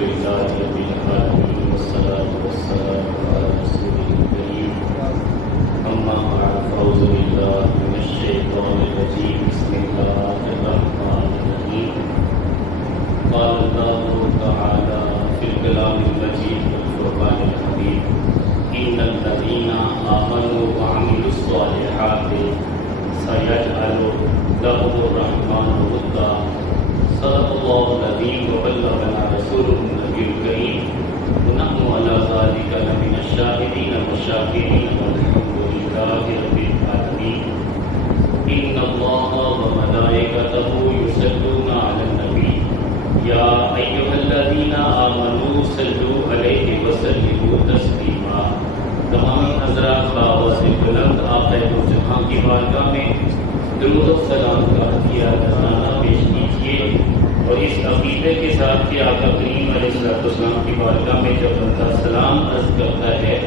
لله رب العالمين والصلاة والسلام على رسوله الكريم أما بعد فأعوذ بالله من الشيطان الرجيم بسم الله الرحمن الرحيم قال الله تعالى في الكلام المجيد والفرقان الحميد إن الذين آمنوا وعملوا الصالحات سيجعل لهم الرحمن ودا صدق الله العظيم وبلغنا رسوله النبي الكريم ونحن على ذلك لمن الشاهدين والشاكرين والحمد لله رب العالمين إن الله وملائكته يصلون على النبي يا أيها الذين آمنوا صلوا عليه وسلموا تسليما تمام حضرات بآواز بلند آقا جہاں کی بارگاہ میں درود و سلام کا عطیہ نذرانہ پیش کیجیے اور اس عقیدے کے ساتھ کہ آقا کریم علیہ السلام کی بارگاہ میں جب بندہ سلام عرض کرتا ہے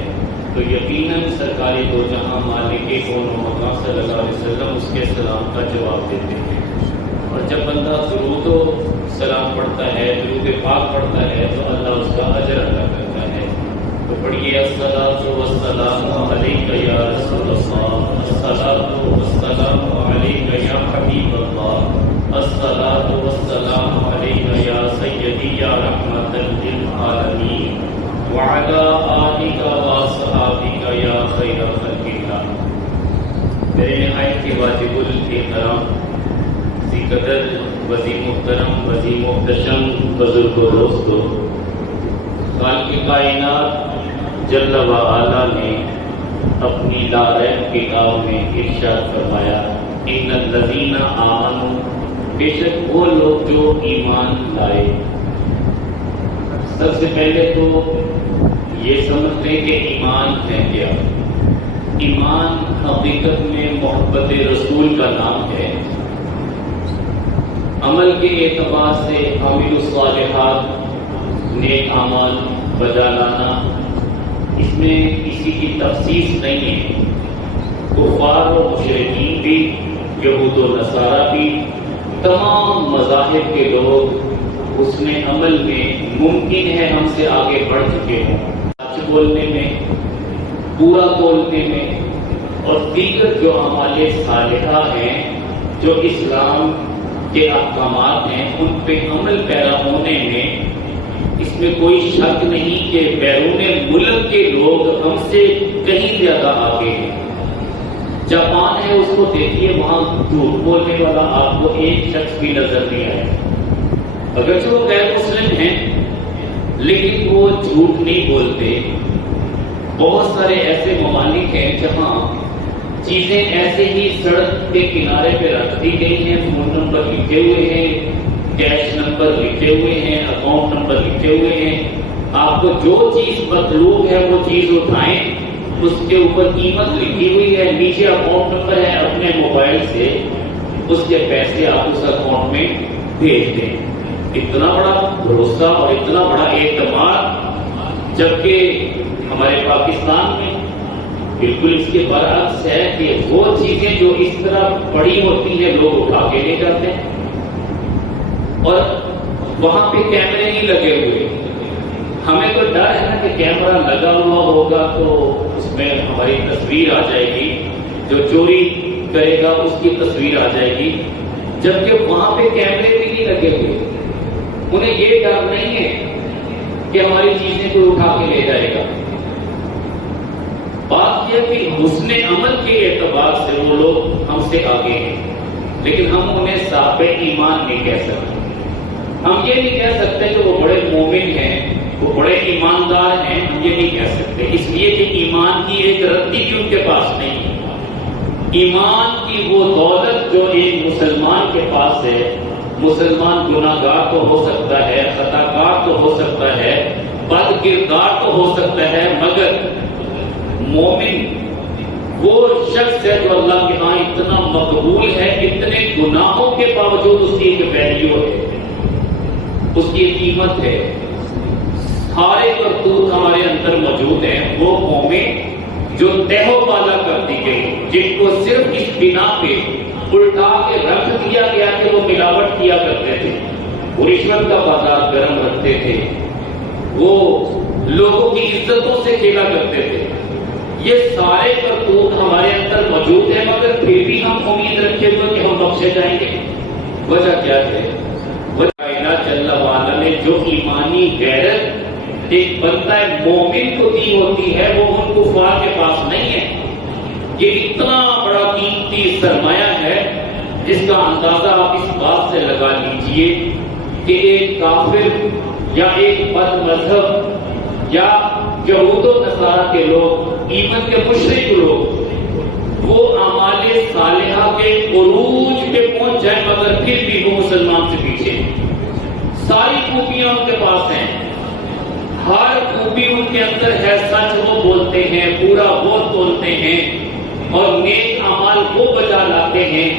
تو یقیناً سرکار دو جہاں مالک کون و مکان صلی اللہ علیہ وسلم اس کے سلام کا جواب دیتے ہیں، اور جب بندہ درود و سلام پڑھتا ہے، درود پاک پڑھتا ہے تو اللہ اس کا اجر ادا کرتا ہے۔ تو پڑھیے الصلاۃ والسلام علیک یا رسول اللہ، الصلاۃ والسلام علیک یا حبیب اللہ، الصلاۃ والسلام علیک یا سیدی یا رحمت للعالمین وعلی آلک واصحابک یا خیر خلق اللہ۔ میرے نہایت واجب الاحترام قدر وزیر محترم وزیر محتشم بزرگ و دوستو، خالق کائنات جل و علا نے اپنی لاریب کتاب میں ارشاد فرمایا ان الذین آمنوا، بے شک وہ لوگ جو ایمان لائے۔ سب سے پہلے تو یہ سمجھتے ہیں کہ ایمان ہے کیا۔ ایمان حقیقت میں محبت رسول کا نام ہے۔ عمل کے اعتبار سے عامل الصالحات نیک اعمال بجا لانا، اس میں کسی کی تخصیص نہیں ہے۔ کفار و مشرکین بھی، یہود و نصارہ بھی، تمام مذاہب کے لوگ حسن عمل میں ممکن ہے ہم سے آگے بڑھ چکے ہوں، سچ بولنے میں، پورا بولنے میں، اور دیگر جو اعمال صالحہ ہیں، جو اسلام کے احکامات ہیں، ان پہ عمل پیرا ہونے میں اس میں کوئی شک نہیں کہ بیرون ملک کے لوگ ہم سے کہیں زیادہ آگے ہیں۔ جاپان ہے، اس کو دیکھیے، وہاں جھوٹ بولنے والا آپ کو ایک شخص بھی نظر نہیں آئے، اگرچہ وہ غیر مسلم ہیں لیکن وہ جھوٹ نہیں بولتے۔ بہت سارے ایسے ممالک ہیں جہاں چیزیں ایسے ہی سڑک کے کنارے پہ رکھ دی گئی ہیں، فون نمبر لکھے ہوئے ہیں، کیش نمبر لکھے ہوئے ہیں، اکاؤنٹ نمبر لکھے ہوئے ہیں۔ آپ کو جو چیز مطلوب ہے وہ چیز اٹھائیں، اس کے اوپر قیمت لکھی ہوئی ہے، نیچے اکاؤنٹ نمبر ہے، اپنے موبائل سے اس کے پیسے آپ اس اکاؤنٹ میں بھیج دیں۔ اتنا بڑا بھروسہ اور اتنا بڑا اعتماد، جبکہ ہمارے پاکستان میں بالکل اس کے برعکس ہے کہ وہ چیزیں جو اس طرح پڑی ہوتی ہیں لوگ اٹھا کے لے جاتے ہیں، اور وہاں پہ کیمرے نہیں لگے ہوئے۔ ہمیں تو ڈر ہے نا کہ کیمرہ لگا ہوا ہوگا تو اس میں ہماری تصویر آ جائے گی، جو چوری کرے گا اس کی تصویر آ جائے گی، جبکہ وہاں پہ کیمرے بھی نہیں لگے ہوئے۔ انہیں یہ ڈر نہیں ہے کہ ہماری چیزیں کوئی اٹھا کے لے جائے گا۔ بات یہ کہ حسن عمل کے اعتبار سے وہ لوگ ہم سے آگے ہیں، لیکن ہم انہیں صاحب ایمان نہیں کہہ سکتے۔ ہم یہ نہیں کہہ سکتے کہ وہ بڑے مومن ہیں، وہ بڑے ایماندار ہیں، ہم یہ نہیں کہہ سکتے، اس لیے کہ ایمان کی ایک رتی بھی ان کے پاس نہیں ہے۔ ایمان کی وہ دولت جو ایک مسلمان کے پاس ہے، مسلمان گناہگار تو ہو سکتا ہے، خطا کار تو ہو سکتا ہے، بد کردار تو ہو سکتا ہے، مگر مومن وہ شخص ہے جو اللہ کے ہاں اتنا مقبول ہے، اتنے گناہوں کے باوجود اس کی ایک ویلیو ہے، اس کی ایک قیمت ہے۔ سارے کرتوت ہمارے اندر موجود ہیں، وہ مومن جو تہو بالا کر دی گئی، جن کو صرف اس بنا پہ الٹا کے رکھ دیا گیا کہ وہ ملاوٹ کیا کرتے تھے، وہ رشوت کا بازار گرم رکھتے تھے، وہ لوگوں کی عزتوں سے کھیلا کرتے تھے. یہ سارے کرتوت ہمارے اندر موجود ہیں، مگر پھر بھی ہم امید رکھے ہوئے کہ ہم بخشے جائیں گے. وجہ کیا ہے؟ وجہ جل وعلا نے جو ایمانی غیرت ایک بندہ مومن کو دی ہوتی ہے وہ ان کفار کے پاس نہیں ہے. یہ اتنا بڑا قیمتی سرمایہ ہے جس کا اندازہ آپ اس بات سے لگا لیجئے کہ ایک کافر یا ایک بد مذہب یا یہود و نصارہ کے لوگ، ایمن کے مشرک لوگ، وہ اعمال صالحہ کے عروج پہ پہنچ جائیں مگر پھر بھی وہ مسلمان سے پیچھے. ساری خوبیاں ان کے پاس ہیں، ہر خوبی ان کے اندر ہے. سچ وہ بولتے ہیں، پورا وہ بولتے ہیں اور نیک اعمال وہ بجا لاتے ہیں،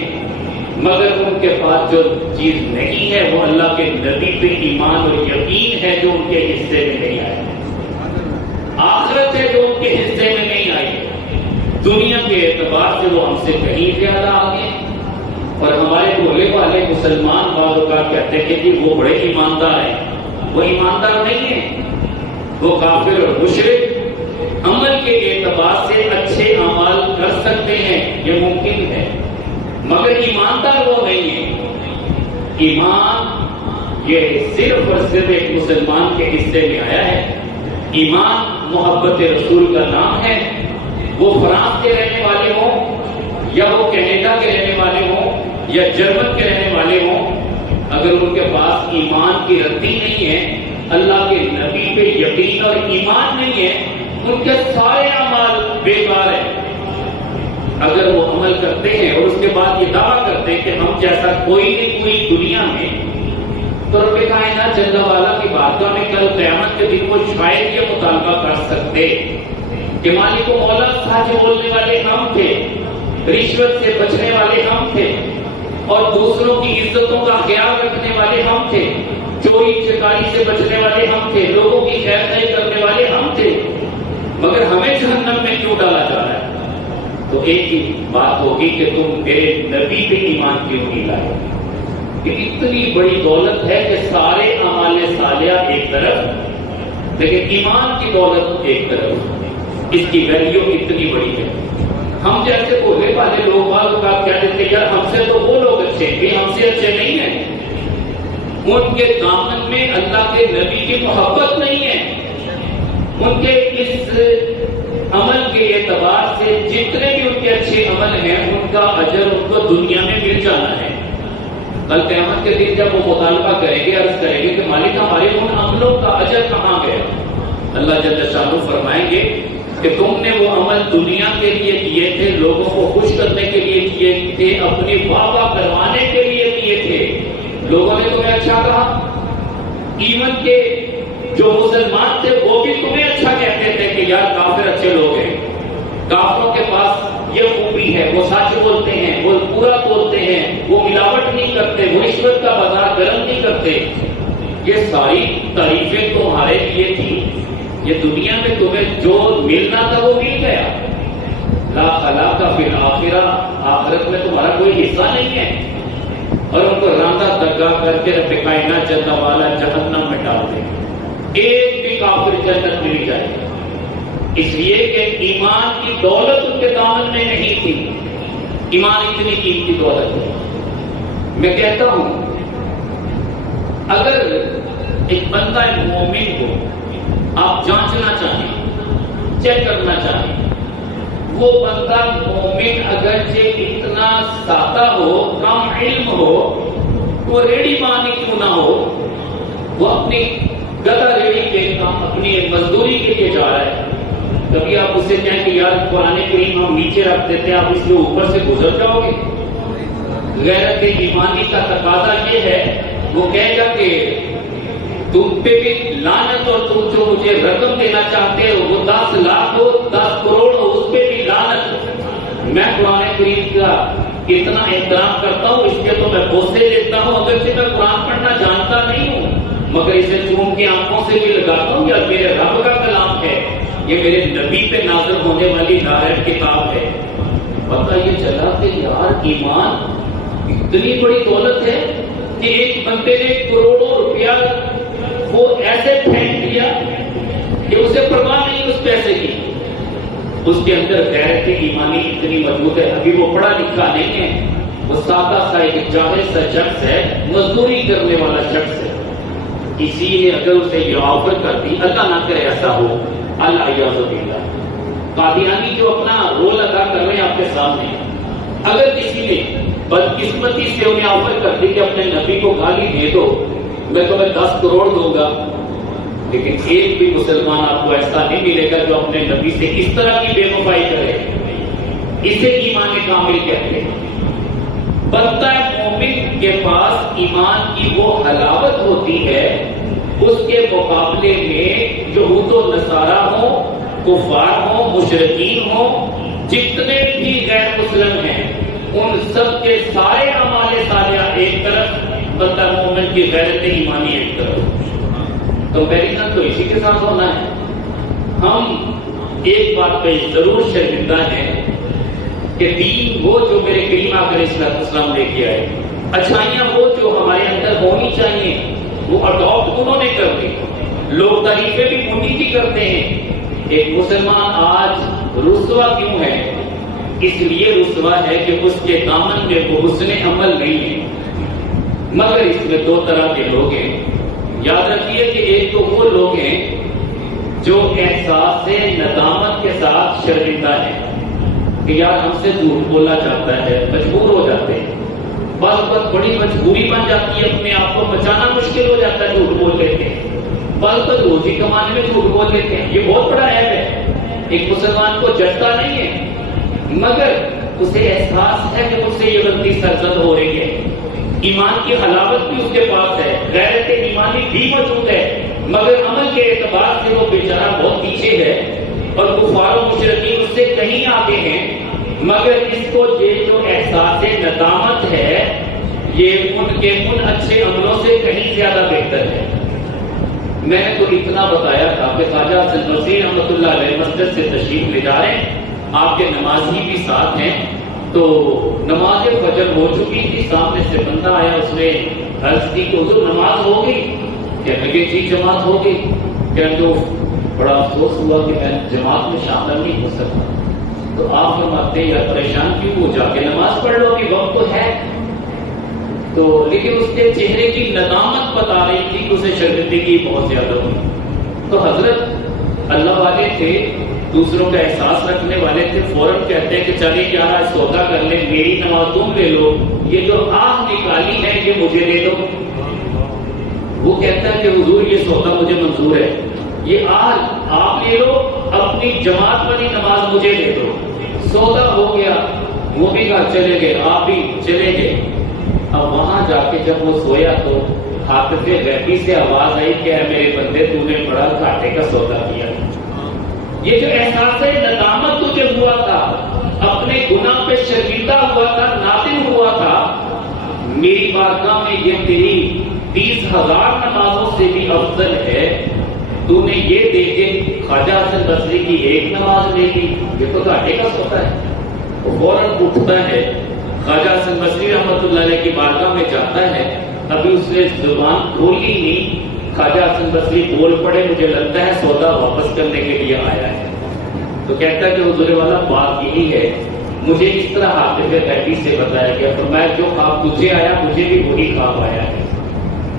مگر ان کے پاس جو چیز نہیں ہے وہ اللہ کے نبی پہ ایمان اور یقین ہے جو ان کے حصے میں نہیں آئے. آخرت ہے جو ان کے حصے میں نہیں آئی. دنیا کے اعتبار سے وہ ہم سے کہیں زیادہ آگے. اور ہمارے بولے والے مسلمان والوں کا کہتے ہیں کہ وہ بڑے ایماندار ہیں. وہ ایماندار نہیں ہیں، وہ کافر اور مشرک. عمل کے اعتبار سے اچھے اعمال کر سکتے ہیں، یہ ممکن ہے، مگر ایماندار وہ نہیں ہے. ایمان یہ صرف اور صرف ایک مسلمان کے حصے میں آیا ہے. ایمان محبت رسول کا نام ہے. وہ فرانس کے رہنے والے ہوں یا وہ کینیڈا کے رہنے والے ہوں یا جرمن کے رہنے والے ہوں، اگر ان کے پاس ایمان کی رتی نہیں ہے، اللہ کے نبی پہ یقین اور ایمان نہیں ہے، ان کے سارے اعمال بیکار ہیں. اگر وہ عمل کرتے ہیں اور اس کے بعد یہ دعویٰ کرتے ہیں کہ ہم جیسا کوئی نہیں کوئی دنیا میں، تو رب کائنات جل وعلا کی بارگاہ میں کل قیامت کے دن وہ شاید یہ مطالبہ کر سکتے کہ مالک و مولا سچ بولنے والے ہم تھے، رشوت سے بچنے والے ہم تھے اور دوسروں کی عزتوں کا خیال رکھنے والے ہم تھے، چوری چکاری سے بچنے والے ہم تھے، لوگوں کی خیر خواہی کرنے والے ہم تھے، مگر ہمیں جہنم میں کیوں ڈالا جا رہا ہے؟ تو ایک ہی بات ہوگی کہ تم میرے نبی پہ ایمان کیوں نہیں لائے. کہ اتنی بڑی دولت ہے کہ سارے اعمال صالحہ ایک طرف لیکن ایمان کی دولت ایک طرف، اس کی ویلیو اتنی بڑی ہے. ہم جیسے بولے والے لوگ بعض اوقات کہتے ہیں یار ہم سے تو وہ لوگ اچھے ہیں، ہم سے اچھے نہیں ہیں. ان کے دامن میں اللہ کے نبی کی محبت نہیں ہے. ان کے اس عمل کے اعتبار سے جتنے بھی ان کے اچھے عمل ہیں ان کا اجر ان کو دنیا میں مل جانا ہے. کل قیامت کے دن جب وہ مطالبہ کریں گے، عرض کریں گے کہ مالک ہمارے ان عملوں کا اجر کہاں گیا؟ اللہ جل شانہ فرمائیں گے کہ تم نے وہ عمل دنیا کے لیے کیے تھے، لوگوں کو خوش کرنے کے لیے کیے تھے، اپنی واہ واہ کروانے کے لیے کیے تھے. لوگوں نے تمہیں اچھا کہا. ایمن کے جو مسلمان تھے وہ بھی تمہیں اچھا کہتے تھے کہ یار کافر اچھے لوگ ہیں. کافروں کے پاس یہ خوبی ہے، وہ سچ بولتے ہیں، وہ پورا بولتے ہیں، وہ ملاوٹ نہیں کرتے، وہ رشوت کا بازار گرم نہیں کرتے. یہ ساری تعریفیں تمہارے لیے تھی. یہ دنیا میں تمہیں جو ملنا تھا وہ مل گیا. لا خلاق فی الآخرہ، آخرت میں تمہارا کوئی حصہ نہیں ہے. اور ان کو راندہ درگاہ کر کے رب کائنات جل وعلا جہنم میں ڈال دے. ایک بھی کافر جنت میں نہیں جائے. اس لیے کہ ایمان کی دولت ان کے دامن میں نہیں تھی. ایمان اتنی قیمتی دولت ہے. میں کہتا ہوں اگر ایک بندہ مومن کو آپ جانچنا چاہیں، چیک کرنا چاہیں، وہ بندہ مومن اگرچہ اتنا سادہ ہو، کم علم ہو، وہ ریڑھی مانی کیوں نہ ہو، وہ اپنی گدا ریڑھی کے کام اپنی مزدوری کے لیے جا رہا ہے. کبھی آپ اسے کہیں کہ یار قرآن کریم ہم نیچے رکھ دیتے ہیں، آپ اس کے اوپر سے گزر جاؤ گے؟ غیرت ایمانی کا تقاضا یہ ہے، وہ کہے گا کہ تم پہ بھی لعنت، اور تم جو مجھے رقم دینا چاہتے ہو وہ 10 لاکھ ہو، 10 کروڑ ہو، اس پہ بھی لعنت. میں قرآن کریم کا اتنا احترام کرتا ہوں، اس کے تو میں بوسے دیتا ہوں، اگرچہ میں قرآن پڑھنا جانتا نہیں ہوں، مگر اسے چوم کے آنکھوں سے بھی لگاتا ہوں. یا میرے رب کا کلام ہے، یہ میرے نبی پہ نازل ہونے والی لاہر کتاب ہے. پتہ یہ چلا کہ یار ایمان اتنی بڑی دولت ہے کہ ایک بندے نے کروڑوں روپیہ وہ ایسے پھینک دیا کہ اسے پرواہ نہیں اس پیسے کی. اس کے اندر غیرت ایمانی اتنی موجود ہے. ابھی وہ پڑھا لکھا نہیں ہے, وہ سادہ سا ایک جاہل سا شخص ہے, مزدوری کرنے والا شخص ہے. اسی لیے اگر اسے یہ آفر کر دی, اللہ نہ کرے ایسا ہو, اللہ یعوذ باللہ. قادیانی جو اپنا رول ادا کر رہے ہیں آپ کے سامنے, اگر کسی نے بدقسمتی سے انہیں آفر کر دی کہ اپنے نبی کو گالی دے دو, میں تمہیں 10 کروڑ دوں گا, لیکن ایک بھی مسلمان آپ کو ایسا نہیں ملے گا جو اپنے نبی سے اس طرح کی بے وفائی کرے. اسے ایمان کامل کہتے ہیں. بندہ مومن کے پاس ایمان کی وہ حلاوت ہوتی ہے, اس کے مقابلے میں یہود و نصارہ ہوں, کفار ہوں, مشرکین ہوں, جتنے بھی غیر مسلم ہیں, ان سب کے سارے اعمال صالحہ ایک طرف, بندہ مومن کی غیرت ایمانی ایک طرف. کمپیریزن تو اسی کے ساتھ ہونا ہے. ہم ایک بات پہ ضرور شرمندہ ہیں کہ دین وہ جو میرے کریم آقا علیہ السلام لے کے آئے, اچھائیاں وہ جو ہمارے اندر ہونی چاہیے وہ اڈاپٹ انہوں نے کر دی. لوگ تعریفیں بھی انہی کی کرتے ہیں. ایک مسلمان آج رسوا کیوں ہے؟ اس لیے رسوا ہے کہ اس کے دامن میں وہ حسن عمل نہیں ہے. مگر اس میں 2 طرح کے لوگ ہیں. یاد رکھیے کہ ایک تو وہ لوگ ہیں جو احساس سے ندامت کے ساتھ شرمندہ ہیں کہ یار ہم سے جھوٹ بولا جاتا ہے, مجبور ہو جاتے ہیں. بعض وقت بڑی مجبوری بن جاتی ہے, اپنے آپ کو بچانا مشکل ہو جاتا ہے, جھوٹ بول لیتے ہیں. بعض وقت روزی کمانے میں جھوٹ بول لیتے ہیں. یہ بہت بڑا عیب ہے. ایک مسلمان کو جھٹکا نہیں ہے, مگر اسے احساس ہے کہ مجھ سے یہ غلطی سرزد ہو رہی ہے. ایمان کی حلاوت بھی اس کے پاس ہے, غیرت ایمانی بھی موجود ہے, مگر عمل کے اعتبار سے وہ بیچارہ بہت پیچھے ہے, اور کفار و مشرکین اس سے کہیں آگے ہیں. مگر اس کو یہ جو احساس ندامت ہے, یہ ان کے ان اچھے عملوں سے کہیں زیادہ بہتر ہے. میں نے تو اتنا بتایا تھا کہ خواجہ حسن بصری رحمۃ اللہ علیہ مسجد سے تشریف لے جا رہے ہیں, آپ کے نمازی بھی ساتھ ہیں. تو نماز فجر ہو چکی تھی, سامنے سے بندہ آیا, اس نے عرض کی کہ حضور نماز ہو گئی؟ کہنے لگے جی جماعت ہو گئی. کہنے تو بڑا افسوس ہوا کہ میں جماعت میں شامل نہیں ہو سکتا. تو آپ فرماتے ہیں یار پریشان کیوں ہو, جا کے نماز پڑھ لو, ابھی وقت تو ہے. تو لیکن اس کے چہرے کی ندامت بتا رہی تھی کہ اسے شرمندگی بہت زیادہ ہوئی. تو حضرت اللہ والے تھے, دوسروں کا احساس رکھنے والے تھے, فوراً کہتے ہیں کہ چلے یار سودا کر لیں, میری نماز تم لے لو, یہ جو آہ نکالی ہے یہ مجھے دے دو. وہ کہتا ہے کہ حضور یہ سودا مجھے منظور ہے, یہ آہ آپ لے لو, اپنی جماعت والی نماز مجھے دے دو. سودا ہو گیا, وہ بھی کہا چلے گئے, آپ بھی چلے گئے. اب وہاں جا کے جب وہ سویا تو حافظ غیبی سے آواز آئی کہ اے میرے بندے تو نے بڑا گھاٹے کا سودا کیا. یہ جو احساس ندامت تجھے ہوا تھا, اپنے گناہ پہ شرمندہ ہوا تھا, نادم ہوا تھا, میری بارگاہ میں یہ تیری 30,000 نمازوں سے بھی افضل ہے. تو نے یہ دیکھے خواجہ حسن بصری کی ایک نماز لے لی, یہ تو گھاٹے کا سودا ہے. وہ فوراً اٹھتا ہے, خواجہ حسن بصری رحمۃ اللہ علیہ کی بارگاہ میں جاتا ہے. ابھی اس نے زبان کھولی نہیں, خواجہ حسن بصری بول پڑے, مجھے لگتا ہے سودا واپس کرنے کے لیے آیا ہے. تو کہتا ہے کہ حضور والا بات یہی ہے, مجھے اس طرح حافظ غیبی سے بتایا گیا, فرمایا جو خواب تجھے آیا مجھے بھی وہی خواب آیا ہے.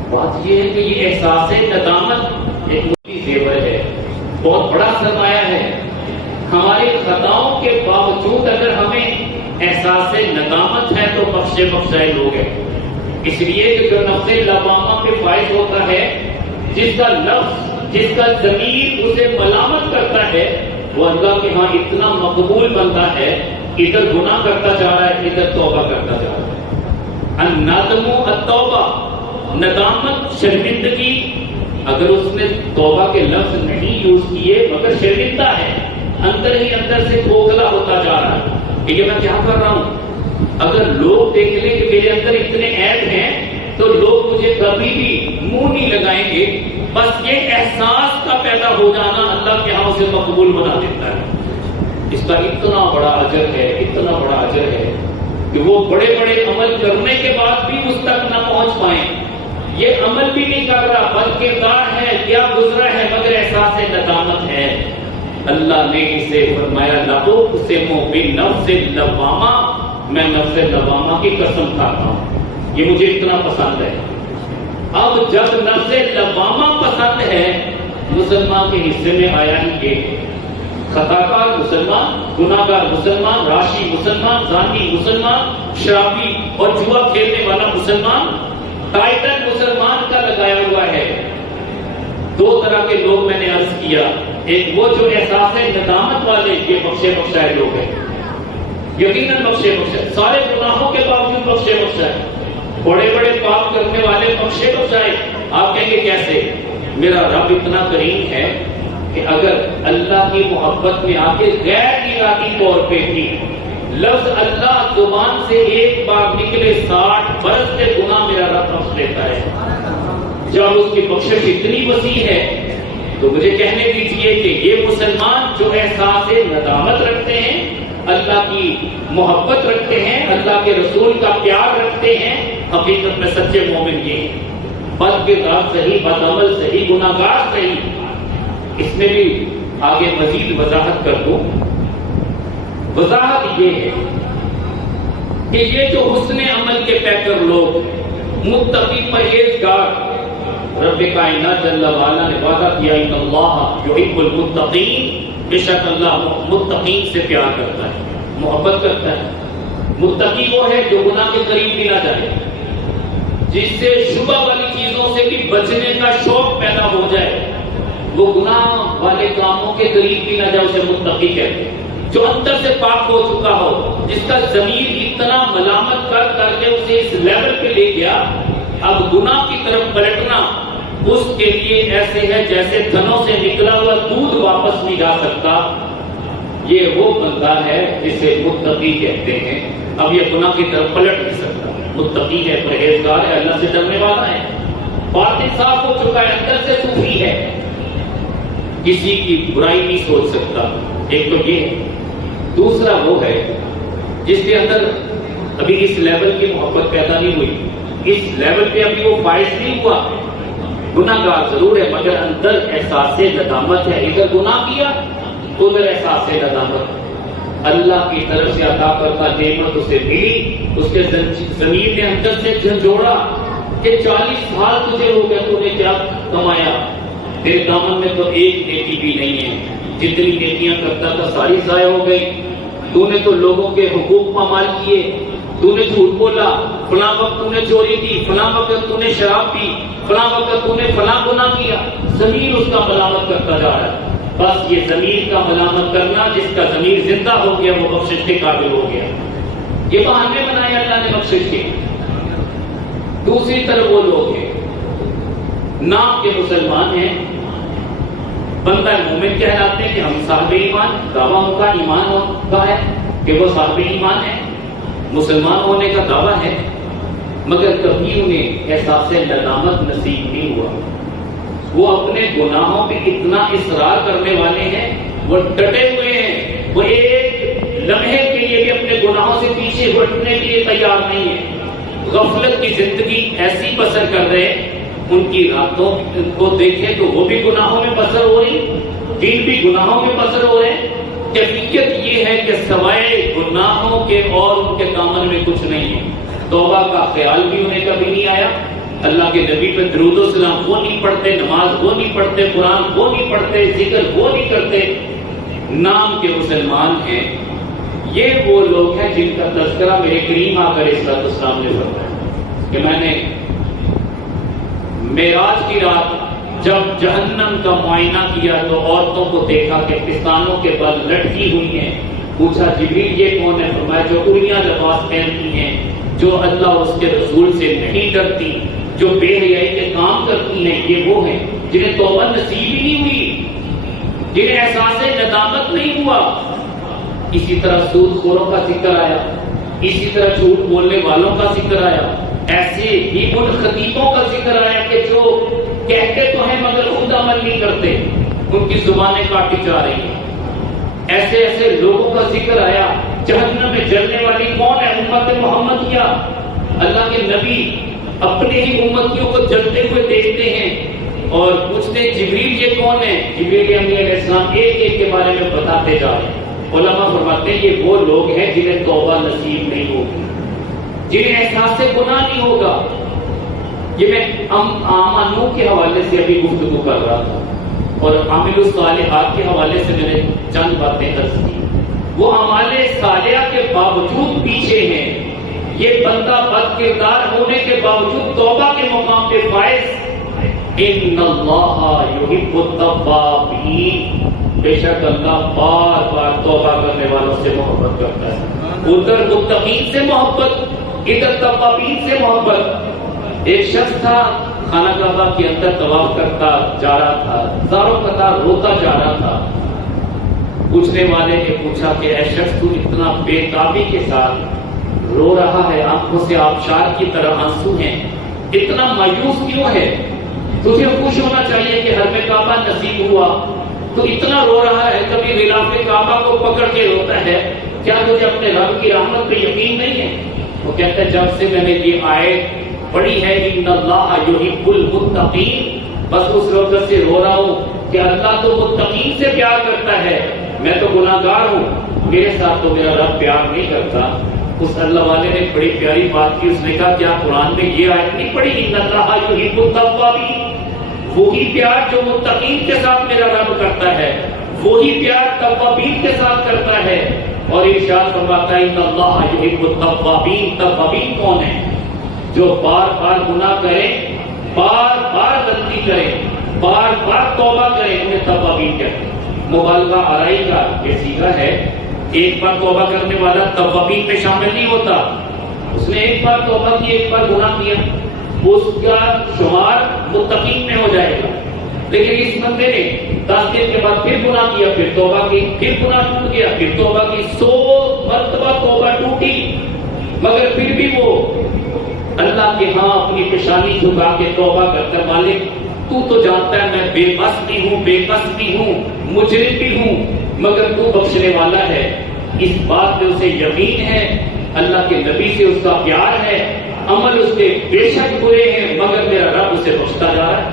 بات یہ ہے کہ یہ احساس ندامت ایک موٹی زیور ہے, بہت بڑا سرمایہ ہے. ہماری خطاؤں کے باوجود اگر ہمیں احساس ندامت ہے تو بخشے بخشائے لوگ ہیں. اس لیے کہ جو نفس لوامہ پہ فائز ہوتا ہے, جس کا لفظ, جس کا ضمیر اسے ملامت کرتا ہے, وہ اللہ کے ہاں اتنا مقبول بنتا ہے, ادھر گناہ کرتا جا رہا ہے, ادھر توبہ کرتا جا رہا ہے. الندم التوبہ, ندامت شرمندگی. اگر اس نے توبہ کے لفظ نہیں یوز کیے مگر شرمندہ ہے, اندر ہی اندر سے کھوکھلا ہوتا جا رہا ہے کہ یہ میں کیا کر رہا ہوں. اگر لوگ دیکھ لیں کہ میرے اندر اتنے عیب ہیں تو لوگ مجھے کبھی بھی منہ نہیں لگائیں گے. بس یہ احساس کا پیدا ہو جانا اللہ کے ہاں اسے مقبول بنا دیتا ہے. اس کا اتنا بڑا اجر ہے, اتنا بڑا اجر ہے کہ وہ بڑے بڑے عمل کرنے کے بعد بھی اس تک نہ پہنچ پائیں, یہ عمل بھی نہیں کر رہا، بد کردار ہے، کیا گزرا ہے مگر احساس ندامت ہے۔ اللہ نے اسے فرمایا لَأُقْسِمُ بِالنَّفْسِ اللَّوَّامَةِ، میں نفس لوامہ کی قسم کھاتا ہوں، یہ مجھے اتنا پسند ہے۔ اب جب نفس لوامہ پسند ہے، مسلمان کے حصے میں آیا ہی یہ خطاکار مسلمان، گناہگار مسلمان، راشی مسلمان، زانی مسلمان، شرابی اور جوا کھیلنے والا مسلمان، ٹائٹل مسلمان کا لگایا ہوا ہے۔ دو طرح کے لوگ میں نے عرض کیا، ایک وہ جو احساس ندامت والے، یہ بخشے بخشائے لوگ ہیں، یقیناً بخشے بخشائے، سارے گناہوں کے باوجود بخشے بخشائے، بڑے بڑے پاپ کرنے والے بخشے بخشائے۔ آپ کہیں گے کیسے؟ میرا رب اتنا کریم ہے کہ اگر اللہ کی محبت میں آ کے غیر ارادی طور پہ بھی لفظ اللہ زبان سے ایک بار نکلے، 60 برس کے گناہ میرا رب بخش لیتا ہے۔ جب اس کی بخشش اتنی وسیع ہے تو مجھے کہنے دیجئے کہ یہ مسلمان جو احساس ندامت رکھتے ہیں، اللہ کی محبت رکھتے ہیں، اللہ کے رسول کا پیار رکھتے ہیں، حقیقت میں سچے مومن یہ ہیں۔ بد کردار صحیح، بد عمل صحیح، گناہگار صحیح۔ اس میں بھی آگے مزید وضاحت کر دوں۔ وضاحت یہ ہے کہ یہ جو حسن عمل کے پیکر لوگ، متقی پرہیزگار، رب کائنات جل وعلا نے وعدہ کیا ان اللہ یحب المتقین، بے شک اللہ متقین سے پیار کرتا ہے، محبت کرتا ہے۔ متقی وہ ہے جو گناہ کے قریب بھی نہ جائے، جس سے شبہ والی چیزوں سے بھی بچنے کا شوق پیدا ہو جائے، وہ گناہ والے کاموں کے قریب بھی نہ جائے، اسے متقی کہتے ہیں۔ جو اندر سے پاک ہو چکا ہو، جس کا ضمیر اتنا ملامت کر کر کے اسے اس لیول پہ لے گیا، اب گناہ کی طرف پلٹنا اس کے لیے ایسے ہے جیسے تھنوں سے نکلا ہوا دودھ واپس نہیں جا سکتا۔ یہ وہ بندہ ہے جسے متقی کہتے ہیں۔ اب یہ گناہ کی طرف پلٹ نہیں سکتا، متقی ہے، پرہیزگار ہے، اللہ سے ڈرنے والا ہے، باطن صاف ہو چکا ہے، اندر سے صوفی ہے، کسی کی برائی نہیں سوچ سکتا۔ ایک تو یہ ہے۔ دوسرا وہ ہے جس کے اندر ابھی اس لیول کی محبت پیدا نہیں ہوئی، اس لیول پہ ابھی وہ فائز نہیں ہوا، گناہگار ضرور ہے مگر اندر احساس ندامت ہے۔ ادھر گناہ کیا ادھر احساس ندامت، اللہ کی طرف سے عطا کرتا نعمت اسے ملی، اس کے ضمیر نے اندر سے جھنجھوڑا کہ 40 سال تجھے ہو گیا، تو نے کیا کمایا؟ تیرے دامن میں تو ایک نیکی بھی نہیں ہے، جتنی نیکیاں کرتا تھا ساری ضائع ہو گئی، تو نے تو لوگوں کے حقوق پامال کیے، تو نے جھوٹ بولا، فلاں وقت تو نے چوری کی، فلاں وقت تو نے شراب پی، فلاں وقت تو نے فلاں گناہ کیا۔ ضمیر اس کا ملامت کرتا جا رہا ہے۔ بس یہ ضمیر کا ملامت کرنا، جس کا ضمیر زندہ ہو گیا وہ بخشش کے قابل ہو گیا۔ یہ بہانے بنائے اللہ نے بخشش کے۔ دوسری طرف وہ لوگ ہیں نام کے مسلمان ہیں، بندہ مومن کہلاتے ہیں کہ ہم صاحب ایمان، دعویٰ ان کا ایمان ہوتا ہے کہ وہ صاحب ایمان ہے، مسلمان ہونے کا دعویٰ ہے، مگر کبھی انہیں احساس ندامت نصیب نہیں ہوا۔ وہ اپنے گناہوں پہ اتنا اصرار کرنے والے ہیں، وہ ڈٹے ہوئے ہیں، وہ ایک لمحے کے لیے بھی اپنے گناہوں سے پیچھے ہٹنے کے لیے تیار نہیں ہے۔ غفلت کی زندگی ایسی بسر کر رہے ہیں، ان کی راتوں کو دیکھیں تو وہ بھی گناہوں میں بسر ہو رہی، دن بھی گناہوں میں بسر ہو رہے۔ کیفیت یہ ہے کہ سوائے گناہوں کے اور ان کے دامن میں کچھ نہیں ہے۔ توبہ کا خیال بھی انہیں کبھی نہیں آیا، اللہ کے نبی پہ درود و سلام وہ نہیں پڑھتے، نماز وہ نہیں پڑھتے، قرآن وہ نہیں پڑھتے، ذکر وہ نہیں کرتے، نام کے مسلمان ہیں۔ یہ وہ لوگ ہیں جن کا تذکرہ میرے کریم آقا علیہ الصلوۃ والسلام نے فرمایا کہ میں نے معراج کی رات جب جہنم کا معائنہ کیا تو عورتوں کو دیکھا کہ پستانوں کے بل لٹکی ہوئی ہیں۔ پوچھا جبریل یہ کون ہے؟ فرمایا جو عریاں لباس پہنتی ہیں، جو اللہ اور اس کے رسول سے نہیں ڈرتی، جو بے حیائی کے کام کرتی ہیں، یہ وہ ہیں جنہیں توبہ نصیب ہی نہیں ہوئی، جنہیں احساس ندامت نہیں ہوا۔ اسی طرح سود خوروں کا ذکر آیا، اسی طرح جھوٹ بولنے والوں کا ذکر آیا، ایسے ہی ان خطیبوں کا ذکر آیا کہ جو کہتے تو ہیں مگر خود عمل نہیں کرتے، ان کی زبانیں کاٹی جا رہی ہیں۔ ایسے ایسے لوگوں کا ذکر آیا۔ جہنم میں جلنے والی کون ہے؟ امت محمدیہ، اللہ کے نبی اپنے ہی امتیوں کو جلتے ہوئے دیکھتے ہیں اور پوچھتے ہیں جبریل یہ کون ہے؟ جبریل امین علیہ السلام ایک ایک کے بارے میں بتاتے جا رہے ہیں۔ علماء فرماتے ہیں یہ وہ لوگ ہیں جنہیں توبہ نصیب نہیں ہوگی، جنہیں احساس گناہ نہیں ہوگا۔ یہ میں اعمال کے حوالے سے ابھی گفتگو کر رہا تھا اور عامل الصالحات کے حوالے سے میں نے چند باتیں عرض کی۔ وہ اعمال صالحہ کے باوجود پیچھے ہیں، یہ بندہ بد کردار ہونے کے باوجود توبہ کے مقام پہ فائز۔ ان اللہ یحب التوابین، بے شک اللہ بار بار توبہ کرنے والوں سے محبت کرتا ہے۔ ادھر متقین سے محبت، ادھر توابین سے محبت۔ ایک شخص تھا خانہ کعبہ کے اندر طواف کرتا جا رہا تھا، زاروں قطار روتا جا رہا تھا۔ پوچھنے والے نے پوچھا کہ اے شخص تو اتنا بے تابی کے ساتھ رو رہا ہے، آنکھوں سے آبشار کی طرح آنسو ہیں، اتنا مایوس کیوں ہے؟ تجھے خوش ہونا چاہیے کہ حرم کعبہ نصیب ہوا، تو اتنا رو رہا ہے، کبھی غلاف کعبہ کو پکڑ کے روتا ہے، کیا تجھے اپنے رب کی رحمت پہ یقین نہیں ہے؟ وہ کہتا ہے جب سے میں نے یہ آیت پڑھی ہے ان اللہ یحب المتقین، بس اس وقت سے رو رہا ہوں کہ اللہ تو متقین سے پیار کرتا ہے، میں تو گناہگار ہوں، میرے ساتھ تو میرا رب پیار نہیں کرتا۔ اس اللہ والے نے بڑی پیاری بات کی، اس نے کہا کیا قرآن میں یہ آیت نہیں پڑھی ان اللہ یحب التوابین؟ وہی پیار جو متقین کے ساتھ میرا رب کرتا ہے، وہی پیار توابین کے ساتھ کرتا ہے۔ اور ارشاد فرماتا ہے ان اللہ یحب التوابین۔ توابین کون ہے؟ جو بار بار گناہ کریں، بار بار غلطی کریں، بار بار توبہ کریں، انہیں توابین کہتے ہیں۔ مبالغہ آرائی کا یہ صیغہ ہے، ایک بار توبہ کرنے والا توابین میں شامل نہیں ہوتا۔ اس نے ایک بار توبہ کی، ایک بار گناہ کیا، اس کا شمار متقین میں ہو جائے گا۔ لیکن اس بندے نے 10 دن کے بعد پھر گناہ کیا، پھر توبہ کی، پھر گناہ ٹوٹ گیا، پھر توبہ کی، 100 مرتبہ توبہ ٹوٹی، مگر پھر بھی وہ اللہ کے ہاں اپنی پیشانی جھکا کے توبہ کرتا، مالک تو جانتا ہے میں بے بس بھی ہوں، بے بس بھی ہوں، مجرم بھی ہوں، مگر تو بخشنے والا ہے۔ اس بات پہ اسے یقین ہے، اللہ کے نبی سے اس کا پیار ہے، عمل اس کے بے شک برے ہیں مگر میرا رب اسے بخشتا جا رہا ہے۔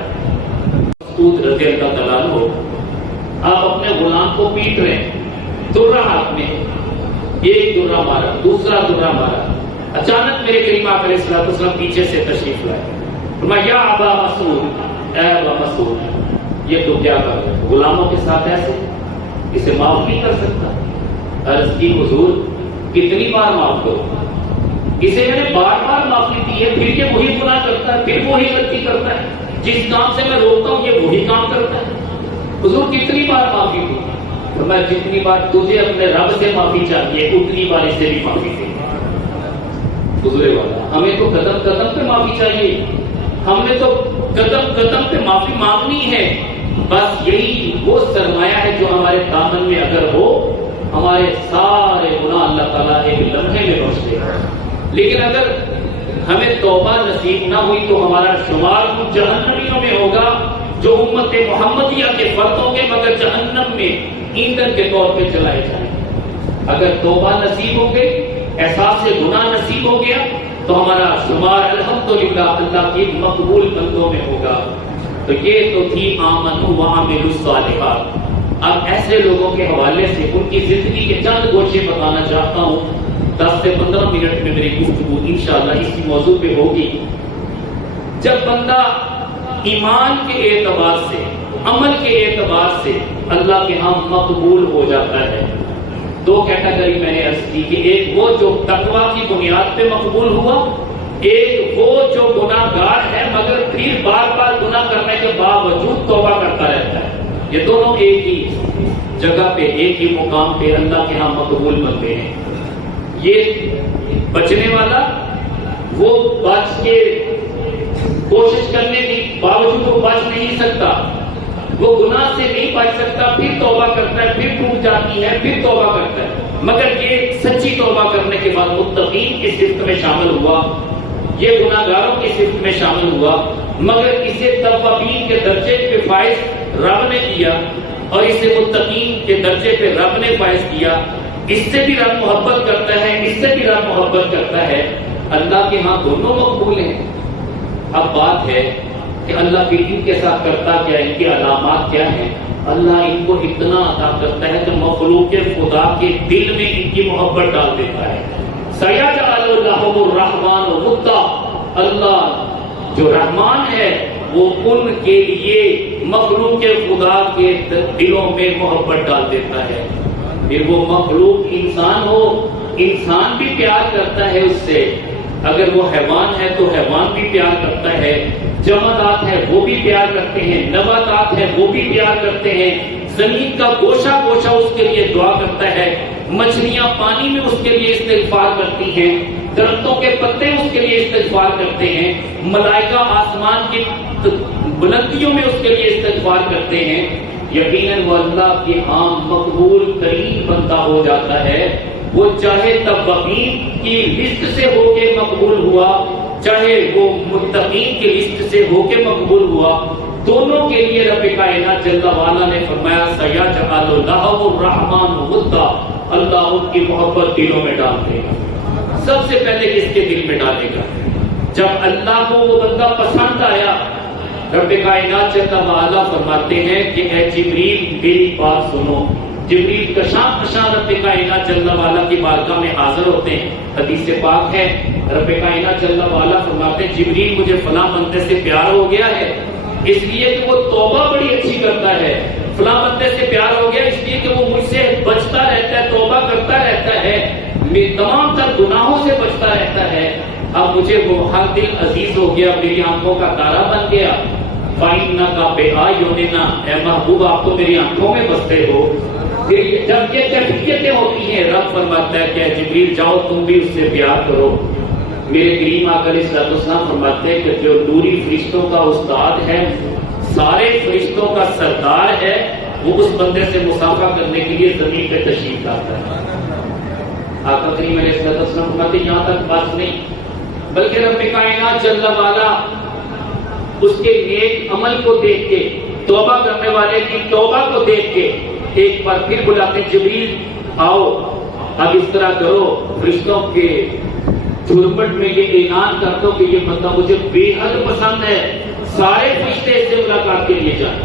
مسعود رضی اللہ تعالیٰ عنہ، آپ اپنے غلام کو پیٹ رہے ہیں، درہ ہاتھ میں، ایک درہ مارا، دوسرا درہ مارا، اچانک میرے کریم آقا علیہ الصلوۃ والسلام پیچھے سے تشریف لائے، فرمایا یا ابا مسعود، اے ابا مسعود یہ تو کیا کر رہے ہو؟ غلاموں کے ساتھ ایسے؟ اسے معاف نہیں کر سکتا؟ عرض کی حضور کتنی بار معاف کروں؟ اسے میں نے بار بار معافی دی ہے، پھر یہ وہی گناہ کرتا ہے، پھر وہی غلطی کرتا ہے، جس کام سے میں روکتا ہوں یہ وہی کام کرتا ہے۔ حضور کتنی بار معافی دی؟ تو میں جتنی بار تجھے اپنے رب سے معافی چاہیے اتنی بار اسے بھی معافی دے۔ حضور والا ہمیں تو قدم قدم پہ معافی چاہیے، ہم نے تو قدم قدم پہ معافی مانگنی ہے۔ بس یہی وہ سرمایہ ہے جو ہمارے دامن میں اگر ہو، ہمارے سارے گناہ اللہ تعالیٰ ایک لمحے میں بخش دے گا۔ لیکن اگر ہمیں توبہ نصیب نہ ہوئی تو ہمارا شمار ان جہنمیوں میں ہوگا جو امت محمدیہ کے فرد ہوں گے مگر جہنم میں ایندھن کے طور پہ جلائے جائیں۔ اگر توبہ نصیب ہو گئی، احساس گناہ نصیب ہو گیا تو ہمارا شمار الحمدللہ اللہ کی مقبول بندوں میں ہوگا۔ تو یہ تو تھی آمنوا وعملوا الصالحات۔ اب ایسے لوگوں کے حوالے سے ان کی زندگی کے چند گوشے بتانا چاہتا ہوں، 10 سے 15 منٹ میں میری گفتگو انشاءاللہ اسی موضوع پہ ہوگی۔ جب بندہ ایمان کے اعتبار سے، عمل کے اعتبار سے اللہ کے ہاں مقبول ہو جاتا ہے، دو کیٹیگری میں نے عرض کی کہ ایک وہ جو تقوی کی بنیاد پہ مقبول ہوا، ایک وہ جو گناہ گار ہے مگر پھر بار بار گناہ کرنے کے باوجود توبہ کرتا رہتا ہے۔ یہ دونوں ایک ہی جگہ پہ، ایک ہی مقام پہ اللہ کے ہاں مقبول بنتے ہیں۔ یہ بچنے والا وہ بچ کے کوشش کرنے کے باوجود وہ بچ نہیں سکتا، وہ گناہ سے نہیں بچ سکتا، پھر توبہ کرتا ہے، پھر ٹوٹ جاتی ہے، پھر توبہ کرتا ہے، مگر یہ سچی توبہ کرنے کے بعد متقین کی صفت میں شامل ہوا، یہ گناہ گاروں کی صفت میں شامل ہوا، مگر اسے توابین کے درجے پہ فائز رب نے کیا اور اسے متقین کے درجے پہ رب نے فائز کیا۔ اس سے بھی رب محبت کرتا ہے، اس سے بھی رب محبت کرتا ہے۔ اللہ کے ہاں دونوں مقبول ہیں، اب بات ہے کہ اللہ بھی ان کے ساتھ کرتا کیا، ان کی علامات کیا ہیں؟ اللہ ان کو اتنا عطا کرتا ہے کہ مخلوق خدا کے دل میں ان کی محبت ڈال دیتا ہے. سَيَجْعَلُ لَهُمُ الرَّحْمَنُ وُدًّا، اللہ جو رحمان ہے وہ ان کے لیے مخلوق خدا کے دلوں میں محبت ڈال دیتا ہے. پھر وہ مخلوق انسان ہو، انسان بھی پیار کرتا ہے اس سے، اگر وہ حیوان ہے تو حیوان بھی پیار کرتا ہے، جمادات ہے وہ بھی پیار کرتے ہیں، نباتات ہے وہ بھی پیار کرتے ہیں، زمین کا گوشہ گوشہ اس کے لیے دعا کرتا ہے، مچھلیاں پانی میں اس کے لیے استغفار کرتی ہیں، درختوں کے پتے اس کے لیے استغفار کرتے ہیں، ملائکہ آسمان کی بلندیوں میں اس کے لیے استغفار کرتے ہیں. یقیناً وہ اللہ کے ہاں مقبول ترین بندہ ہو جاتا ہے. وہ چاہے توابین کی لسٹ سے ہو کے مقبول ہوا، چاہے وہ متقین کی لسٹ سے ہو کے مقبول ہوا، دونوں کے لیے رب کائنات جل وعلا نے فرمایا سَيَجْعَلُ لَهُمُ الرَّحْمَنُ وُدًّا، اللہ ان کی محبت دلوں میں ڈال دے گا. سب سے پہلے کس کے دل میں ڈالے گا؟ جب اللہ کو وہ بندہ پسند آیا، رب کائنات جل وعلا فرماتے ہیں کہ اے جبریل میری بات سنو. جبریل کشاں رب کائنات جل وعلا کی بارگاہ میں حاضر ہوتے ہیں. حدیث پاک ہے رب کائنات جل وعلا فرماتے ہیں جبریل مجھے فلاں بندے سے پیار ہو گیا ہے اس لیے کہ وہ توبہ بڑی اچھی کرتا ہے، فلاں بندے سے پیار ہو گیا اس لیے کہ وہ مجھ سے بچتا رہتا ہے، توبہ کرتا رہتا ہے، تمام تر گناہوں سے بچتا رہتا ہے. اب مجھے وہ ہر دل عزیز ہو گیا، میری آنکھوں کا تارا بن گیا. فَإِنَّكَ بِأَعْيُنِنَا، اے محبوب آپ تو میری آنکھوں میں بستے ہو. پھر جب یہ کیفیتیں ہوتی ہیں رب فرماتا ہے کہ جبریل جاؤ تم بھی اس سے پیار کرو. میرے کریم آقا علیہ السلام فرماتے ہیں کہ جو نوری فرشتوں کا استاد ہے، سارے فرشتوں کا سردار ہے، وہ اس بندے سے مصافحہ کرنے کے لیے زمین پہ تشریف لاتا ہے. آقا کریم علیہ السلام فرماتے ہیں یہاں تک بات نہیں، بلکہ رب کائنات جل وعلا اس کے نیک عمل کو دیکھ کے، توبہ کرنے والے کی توبہ کو دیکھ کے ایک بار پھر بلاتے ہیں جبریل آؤ اب اس طرح کرو، فرشتوں کے جھرمٹ میں یہ اعلان کر دو کہ یہ بندہ مجھے بے حد پسند ہے، سارے فرشتے اس سے ملاقات کے لیے جائیں.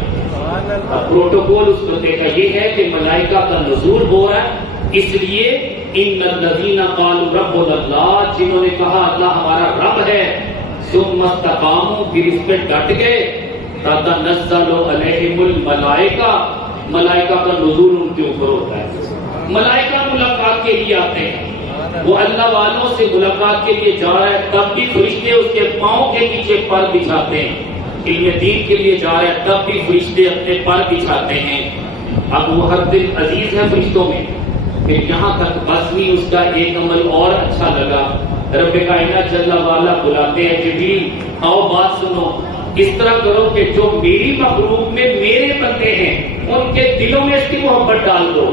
اب پروٹوکول اس بندے کا یہ ہے کہ ملائکہ کا نزول ہو رہا ہے، اس لیے ان الذین قالوا ربنا اللہ، جنہوں نے کہا اللہ ہمارا رب ہے، ثم استقاموا، پھر اس پہ ڈٹ گئے، تتنزل علیہم الملائکہ، ملائکہ کا نزول ان کے اوپر ہوتا ہے. ملائکہ ملاقات کے لیے آتے ہیں، وہ اللہ والوں سے ملاقات کے لیے جا رہا ہے، تب بھی فرشتے اس کے پاؤں کے نیچے پر بچھاتے ہیں. علم دین کے لیے جا رہا ہے، تب بھی فرشتے اپنے پر بچھاتے ہیں. اب وہ ہر دل عزیز ہے فرشتوں میں. پھر یہاں تک بس نہیں، اس کا ایک عمل اور اچھا لگا. رب کائنات جل وعلا بلاتے ہیں جبریل آؤ بات سنو، اس طرح کرو کہ جو میری مخلوق میں میرے بندے ہیں ان کے دلوں میں اس کی محبت ڈال دو.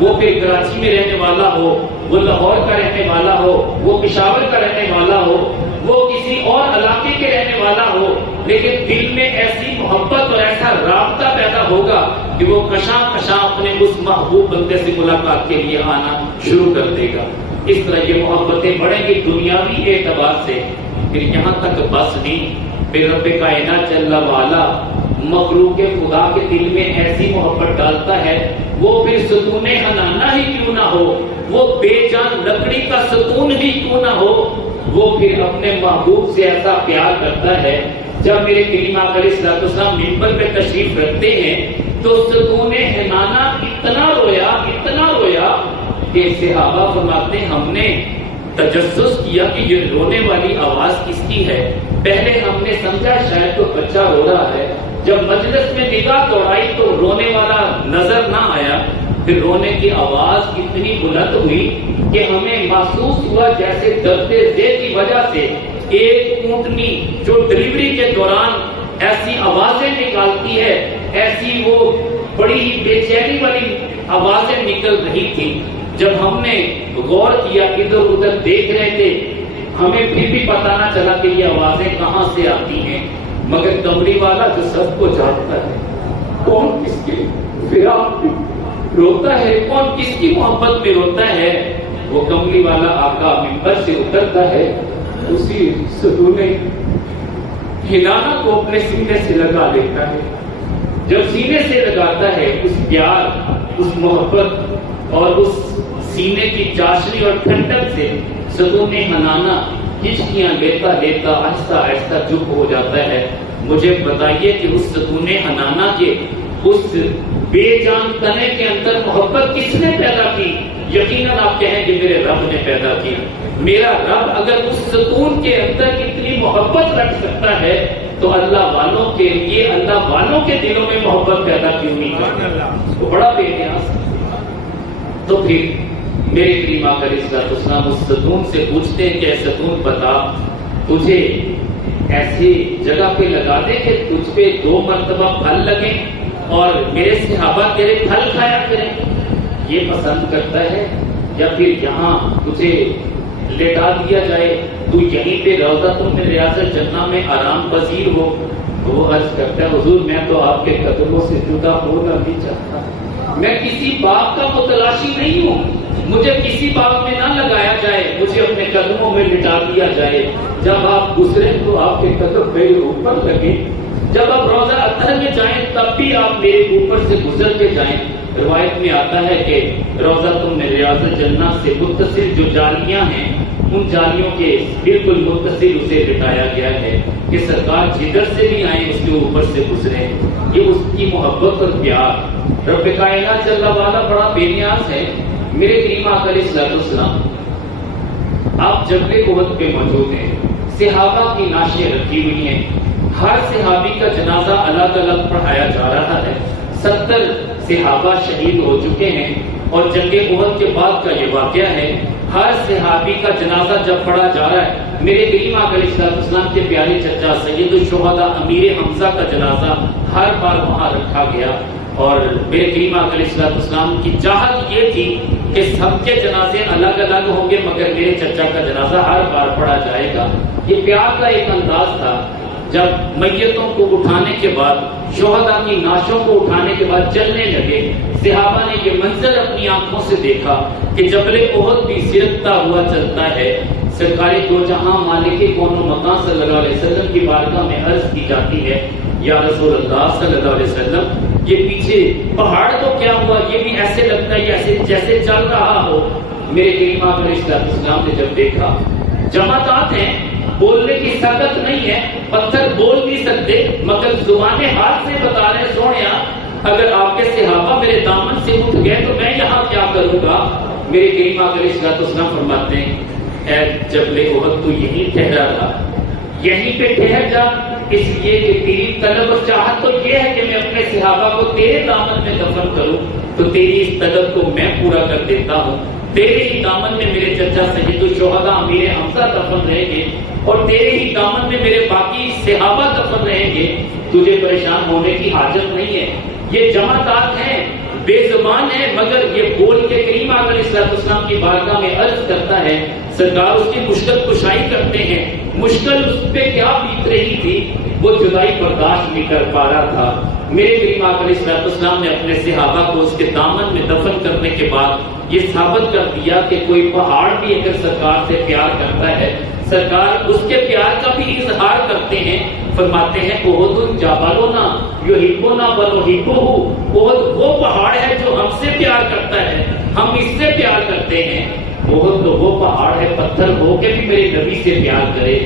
وہ پھر کراچی میں رہنے والا ہو، وہ لاہور کا رہنے والا ہو، وہ پشاور کا رہنے والا ہو، وہ کسی اور علاقے کے رہنے والا ہو، لیکن دل میں ایسی محبت اور ایسا رابطہ پیدا ہوگا کہ وہ کشاں اپنے اس محبوب بندے سے ملاقات کے لیے آنا شروع کر دے گا. اس طرح یہ محبتیں بڑھیں گی دنیاوی اعتبار سے. پھر یہاں تک بس نہیں، پھر رب کائنات جل وعلا مخلوق خدا کے دل میں ایسی محبت ڈالتا ہے، وہ پھر ستون حنانہ ہی کیوں نہ ہو، وہ بے جان لکڑی کا ستون ہی کیوں نہ ہو، وہ پھر اپنے محبوب سے ایسا پیار کرتا ہے. جب میرے کریم آقا علیہ السلام منبر پہ تشریف رکھتے ہیں تو ستون حنانہ اتنا رویا کہ صحابہ فرماتے ہیں ہم نے تجسس کیا کہ یہ رونے والی آواز کس کی ہے. پہلے ہم نے سمجھا شاید تو بچہ رو رہا ہے، جب مجلس میں نگاہ دوڑائی تو رونے والا نظر نہ آیا. پھر رونے کی آواز اتنی بلند ہوئی کہ ہمیں محسوس ہوا جیسے درد ذیل کی وجہ سے ایک اونٹنی جو ڈلیوری کے دوران ایسی آوازیں نکالتی ہے، ایسی وہ بڑی ہی بے چینی والی آوازیں نکل رہی تھی. جب ہم نے غور کیا ادھر ادھر دیکھ رہے تھے، ہمیں پھر بھی پتہ نہ چلا کہ یہ آوازیں کہاں سے آتی ہیں. مگر کملی والا جو سب کو جانتا ہے، کون کس کے فراق میں روتا ہے، کون کس کی محبت میں روتا ہے، وہ کملی والا آقا منبر سے اترتا ہے، اسی ستون ہلانا کو اپنے سینے سے لگا لیتا ہے. جب سینے سے لگاتا ہے اس پیار، اس محبت اور اس سینے کی چاشنی اور ٹھنڈک سے ستون حنانہ ہچکیاں لیتا لیتا آہستہ آہستہ چپ ہو جاتا ہے. مجھے بتائیے کہ اس ستون حنانہ کے اس بے جان تنے کے اندر محبت کس نے پیدا کی؟ یقیناً آپ کہیں کہ میرے رب نے پیدا کی. میرا رب اگر اس ستون کے اندر اتنی محبت رکھ سکتا ہے تو اللہ والوں کے لیے، اللہ والوں کے دلوں میں محبت پیدا کیوں نہیں کرتا؟ وہ بڑا بے نیاز. تو پھر میرے کریم آقا علیہ الصلوۃ والسلام اس ستون سے پوچھتے ہیں کہ اے ستون بتا، تجھے ایسی جگہ پہ لگا دے کہ تجھ پہ 2 مرتبہ پھل لگیں اور میرے صحابہ تیرے پھل کھایا کریں، یہ پسند کرتا ہے؟ یا پھر یہاں تجھے لٹا دیا جائے، تو یہیں پہ روضہ تم میں ریاض الجنہ میں آرام پذیر ہو؟ تو وہ عرض کرتا ہے حضور میں تو آپ کے قدموں سے جدا ہونا نہیں چاہتا، میں کسی باغ کا متلاشی نہیں ہوں، مجھے کسی باغ میں نہ لگایا جائے، مجھے اپنے قدموں میں لٹا دیا جائے. جب آپ گزرے تو آپ کے قدم میرے اوپر لگے، جب آپ روضہ اطہر میں جائیں تب بھی آپ میرے اوپر سے گزر کے جائیں. روایت میں آتا ہے کہ روضہ تم میں ریاض الجنہ سے متصل جو جالیاں ہیں ان جالیوں کے بالکل متصل اسے لٹایا گیا ہے کہ سرکار جدھر سے بھی آئیں اس کے اوپر سے گزرے. یہ اس کی محبت اور پیار. رب کائنات جل وعلا بڑا بے نیاز ہے. میرے کریم آقا علیہ الصلوۃ والسلام آپ جبل احد پہ موجود ہیں، صحابہ کی نعشیں رکھی ہوئی ہیں، ہر صحابی کا جنازہ الگ الگ پڑھایا جا رہا ہے. 70 صحابہ شہید ہو چکے ہیں اور جنگ احد کے بعد کا یہ واقعہ ہے. ہر صحابی کا جنازہ جب پڑھا جا رہا ہے، میرے کریم آقا علیہ الصلوۃ والسلام کے پیارے چچا سید الشہداء امیر حمزہ کا جنازہ ہر بار وہاں رکھا گیا. اور میرے کریم آقا علیہ الصلوۃ والسلام کی چاہت یہ تھی کہ سب کے جنازے الگ الگ ہوں گے مگر میرے چچا کا جنازہ ہر بار پڑھا جائے گا. یہ پیار کا ایک انداز تھا. جب میتوں کو اٹھانے کے بعد، شہداء کی نعشوں کو اٹھانے کے بعد چلنے لگے، صحابہ نے یہ منظر اپنی آنکھوں سے دیکھا کہ جبل احد بھی سرکتا ہوا چلتا ہے. سرکار دو جہاں مالک کون و مکان صلی اللہ علیہ وسلم کی بارگاہ میں عرض کی جاتی ہے یا رسول اللہ صلی اللہ علیہ وسلم یہ پیچھے پہاڑ تو کیا ہوا، یہ بھی ایسے لگتا ہے ایسے جیسے چل رہا ہو. میرے کریم آقا علیہ السلام نے جب دیکھا جماعتات ہیں، بولنے کی طاقت نہیں ہے، پتھر بول نہیں سکتے مگر زبان ہاتھ سے بتا رہے سونیا اگر آپ کے صحابہ میرے دامن سے اٹھ گئے تو میں یہاں کیا کروں گا. میرے کریم آقا علیہ السلام فرماتے ہیں اے جبل احد تو یہیں ٹھہرا رہا، یہیں پہ ٹھہر جا، اس لیے کہ تیری طلب اور چاہت تو یہ ہے کہ میں اپنے صحابہ کو تیرے دامن میں دفن کروں، تو تیری اس طلب کو میں پورا کر دیتا ہوں. تیرے ہی دامن میں میرے چچا سید الشہداء امیر حمزہ دفن رہیں گے اور تیرے ہی دامن میں میرے باقی صحابہ دفن رہیں گے. تجھے پریشان ہونے کی حاجت نہیں ہے. یہ جماعتات ہیں، بے زبان ہے مگر یہ بول کے کریم آقا علیہ السلام کی بارگاہ میں عرض کرتا ہے. سرکار اس کی مشکل کشائی کرتے ہیں. مشکل اس پہ کیا بیت رہی تھی، وہ جدائی برداشت نہیں کر پا رہا تھا. میرے کریم آقا علیہ السلام نے اپنے صحابہ کو اس کے دامن میں دفن کرنے کے بعد یہ ثابت کر دیا کہ کوئی پہاڑ بھی اگر سرکار سے پیار کرتا ہے سرکار اس کے پیار کا بھی اظہار کرتے ہیں. فرماتے ہیں احد جبلنا یحبنا ونحبہ، احد وہ پہاڑ ہے جو ہم سے پیار کرتا ہے، ہم اس سے پیار کرتے ہیں. احد تو وہ پہاڑ ہے پتھر ہو کے بھی میرے نبی سے پیار کرے.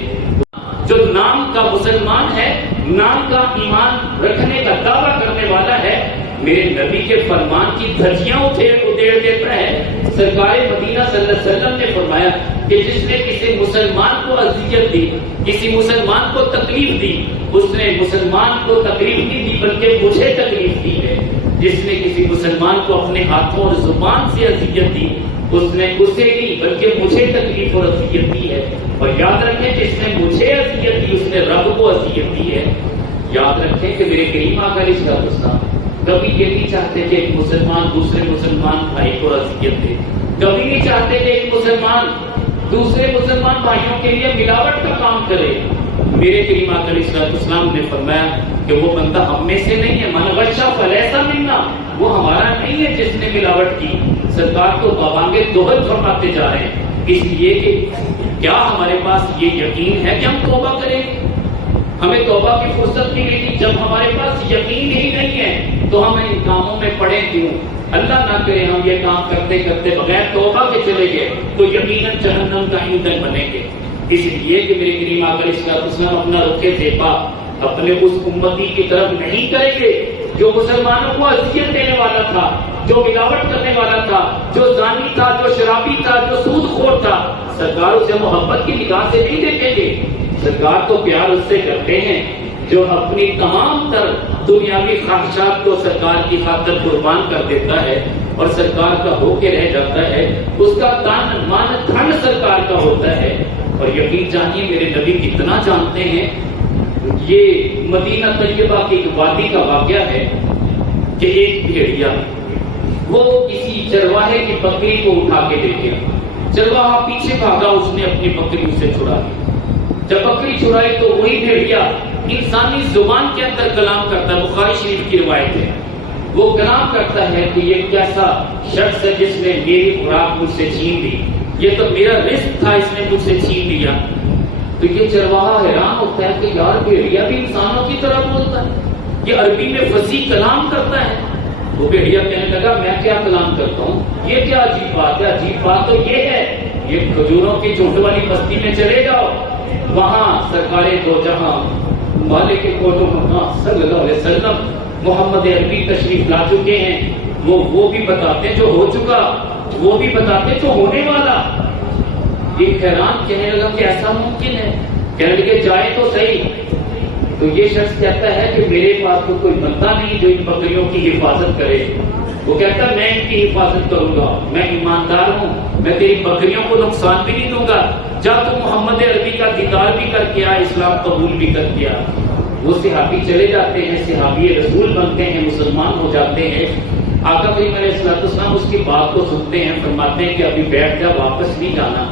جو نام کا مسلمان ہے، نام کا ایمان رکھنے کا دعویٰ کرنے والا ہے، میرے نبی کے فرمان کی دھجیاں ادھیڑ دیتا ہے. سرکار مدینہ صلی اللہ علیہ وسلم نے فرمایا کہ جس نے کسی مسلمان کو اذیت دی، کسی مسلمان کو تکلیف دی، اس نے مسلمان کو تکلیف نہیں دی بلکہ مجھے تکلیف دی ہے. جس نے کسی مسلمان کو اپنے ہاتھوں اور زبان سے اذیت دی اس نے اسے نہیں بلکہ مجھے تکلیف اور اذیت دی ہے. اور یاد رکھیں جس نے مجھے اذیت دی اس نے رب کو اذیت دی ہے. یاد رکھیں کہ میرے کریم آقا علیہ السلام کبھی یہ نہیں چاہتے کہ ایک مسلمان دوسرے مسلمان بھائی کو اذیت دے، کبھی نہیں چاہتے کہ ایک مسلمان دوسرے مسلمان بھائیوں کے لیے ملاوٹ کا کام کرے. میرے کریم آقا علیہ السلام نے فرمایا کہ وہ بندہ ہم میں سے نہیں ہے، من غشا فلیس منا، وہ ہمارا نہیں ہے جس نے ملاوٹ کی. سرکار تو بابانگے دوہل فرماتے جا رہے ہیں. اس لیے کہ کیا ہمارے پاس یہ یقین ہے کہ ہم توبہ کریں؟ ہمیں توبہ کی فرصت نہیں ملی. جب ہمارے پاس یقین ہی نہیں ہے تو ہم ان کاموں میں پڑے کیوں؟ اللہ نہ کرے ہم یہ کام کرتے کرتے بغیر توبہ کے چلے گئے تو یقیناً جہنم کا ایندھن بنیں گے. اس لیے کہ میرے کریم آقا علیہ السلام اپنا رخ زیبا اپنے اس امتی کی طرف نہیں کریں گے جو مسلمانوں کو اذیت دینے والا تھا، جو ملاوٹ کرنے والا تھا، جو زانی تھا، جو شرابی تھا، جو سود خور تھا. سرکار اسے محبت کی نگاہ سے نہیں دیکھیں گے. سرکار تو پیار اس سے کرتے ہیں جو اپنی تمام تر دنیاوی خواہشات کو سرکار کی خاطر قربان کر دیتا ہے اور سرکار کا ہو کے رہ جاتا ہے. اس کا تن من دھن سرکار کا ہوتا ہے. اور یقین جانیے میرے نبی کتنا جانتے ہیں. یہ مدینہ طیبہ کی ایک وادی کا واقعہ ہے کہ ایک بھیڑیا وہ کسی چرواہے کی بکری کو اٹھا کے لے گیا. چرواہا پیچھے بھاگا، اس نے اپنی بکری اسے چھڑا لی. جب بکری چھڑائی تو وہی بھیڑیا انسانی زبان کے اندر کلام کرتا ہے. بخاری شریف کی روایت ہے. وہ کلام کرتا ہے کہ یہ کیسا شخص ہے جس نے میری خوراک مجھ سے چھین لی، یہ تو میرا رزق تھا، اس نے مجھ سے چھین لیا. تو یہ چرواہا حیران ہوتا ہے کہ یار بھیڑیا بھی انسانوں کی طرح بولتا ہے، یہ عربی میں فصیح کلام کرتا ہے. وہ بھیڑیا کہنے لگا میں کیا کلام کرتا ہوں، یہ کیا عجیب بات ہے. عجیب بات تو یہ ہے، یہ کھجوروں کی جھونڈ والی بستی میں چلے جاؤ، وہاں سرکار دو جہاں مالک صلی اللہ علیہ وسلم محمد عربی تشریف لا چکے ہیں. وہ بھی بتاتے جو ہو چکا، وہ بھی بتاتے جو ہونے والا. ایک حیران کہنے لگا کہ ایسا ممکن ہے. کہنے لگے جائے تو صحیح. تو یہ شخص کہتا ہے کہ میرے پاس تو کوئی بندہ نہیں جو ان بکریوں کی حفاظت کرے. وہ کہتا ہے میں ان کی حفاظت کروں گا، میں ایماندار ہوں، میں تیری بکریوں کو نقصان بھی نہیں دوں گا. جا تو محمد عربی کا دیدار بھی کر کے آ، اسلام قبول بھی کر کے آ. وہ صحابی چلے جاتے ہیں، صحابی رسول بنتے ہیں، مسلمان ہو جاتے ہیں. آقا کریم علیہ السلام اس کی بات کو سنتے ہیں، فرماتے ہیں کہ ابھی بیٹھ جا، واپس نہیں جانا.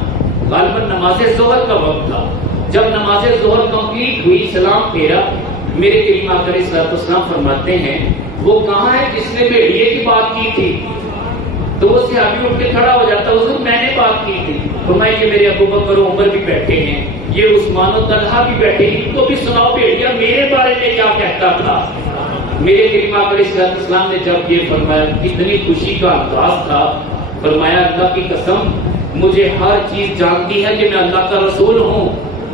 غالباً نماز ظہر کا وقت تھا. جب نماز ظہر کمپلیٹ ہوئی، سلام پھیرا، میرے کریم آقا علیہ السلام فرماتے ہیں وہ کہاں ہے جس نے بھیڑیے کی بات کی تھی؟ تو وہ صحابی اٹھ کے کھڑا ہو جاتا، حضور میں نے بات کی تھی. فرمایا کہ میرے ابو بکر و عمر بھی بیٹھے ہیں، یہ عثمان و طلحہ بھی بیٹھے ہیں، ان کو بھی سناؤ بھیڑیا میرے بارے میں کیا کہتا تھا. میرے کریم آقا علیہ السلام نے جب یہ فرمایا کتنی خوشی کا انداز تھا. فرمایا اللہ کی قسم مجھے ہر چیز جانتی ہے کہ میں اللہ کا رسول ہوں.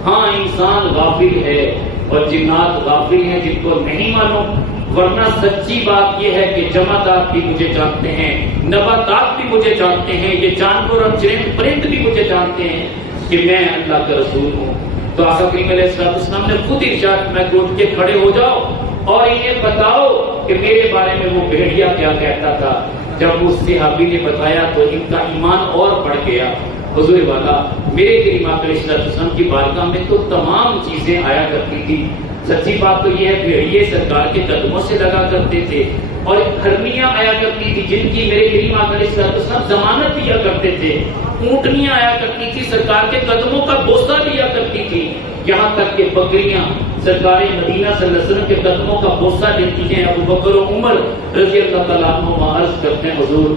ہاں انسان غافل ہے اور جنات غافل ہیں جن کو نہیں معلوم، ورنہ سچی بات یہ ہے کہ جمادات بھی مجھے جانتے ہیں، نباتات بھی مجھے جانتے ہیں، یہ جانور اور چرند پرند بھی مجھے جانتے ہیں کہ میں اللہ کا رسول ہوں. تو آقا کریم علیہ السلام نے خود ارشاد میں اٹھ کے کھڑے ہو جاؤ اور انہیں بتاؤ کہ میرے بارے میں وہ بھیڑیا کیا کہتا تھا. جب اس صحابی نے بتایا تو ان کا ایمان اور بڑھ گیا. حضور والا میرے کریم آقا علیہ السلام کی بارگاہ میں تو تمام چیزیں آیا کرتی تھی. سچی بات تو یہ ہے بھیڑیے سرکار کے قدموں سے لگا کرتے تھے اور ہرنیاں آیا کرتی تھی جن کی میرے کریم آقا علیہ السلام ضمانت دیا کرتے تھے. اونٹنیاں آیا کرتی تھی سرکار کے قدموں کا بوسہ لیا کرتی تھی. یہاں تک کہ بکریاں سرکار مدینہ صلی اللہ علیہ وسلم کے قدموں کا بوسہ لیتی ہیں. ابو بکر و عمر رضی اللہ تعالیٰ عنہ عرض کرتے ہیں حضور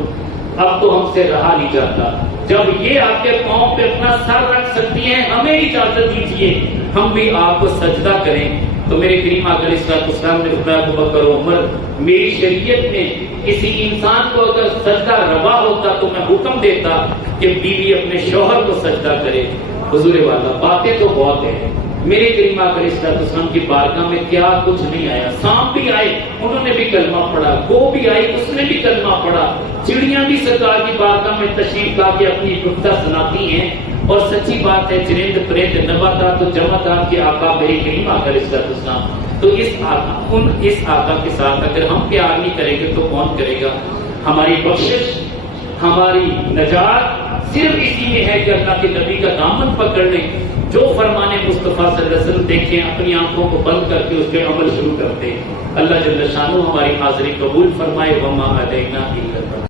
اب تو ہم سے رہا نہیں جاتا، جب یہ آپ کے پاؤں پہ اپنا سر رکھ سکتی ہیں ہمیں اجازت دیجیے ہم بھی آپ کو سجدہ کریں. تو میرے کریم آقا علیہ السلام نے فرمایا ابو بکر و عمر میری شریعت میں کسی انسان کو اگر سجدہ روا ہوتا تو میں حکم دیتا کہ بیوی اپنے شوہر کو سجدہ کرے. حضور والا باتیں تو بہت ہیں. میرے کریم آقا علیہ السلام کی بارگاہ میں کیا کچھ نہیں آیا. سانپ بھی آئے انہوں نے بھی کلمہ پڑھا، گو بھی آئی اس نے بھی کلمہ پڑھا، چڑیاں بھی سرکار کی بارگاہ میں تشریف لا کے اپنی گفتہ سناتی ہیں. اور سچی بات ہے چرند پرند نباتات و جمادات کے آقا میرے کریم آقا علیہ السلام. تو اس آقا کے ساتھ اگر ہم پیار نہیں کریں گے تو کون کرے گا؟ ہماری بخشش، ہماری نجات صرف اسی میں ہے کہ اللہ کے نبی کا دامن پکڑ لیں، جو فرمانے مصطفیٰ صلی اللہ علیہ وسلم دیکھیں اپنی آنکھوں کو بند کر کے اس پہ عمل شروع کرتے. اللہ جل شانہ ہماری حاضری قبول فرمائے. وما علینا الا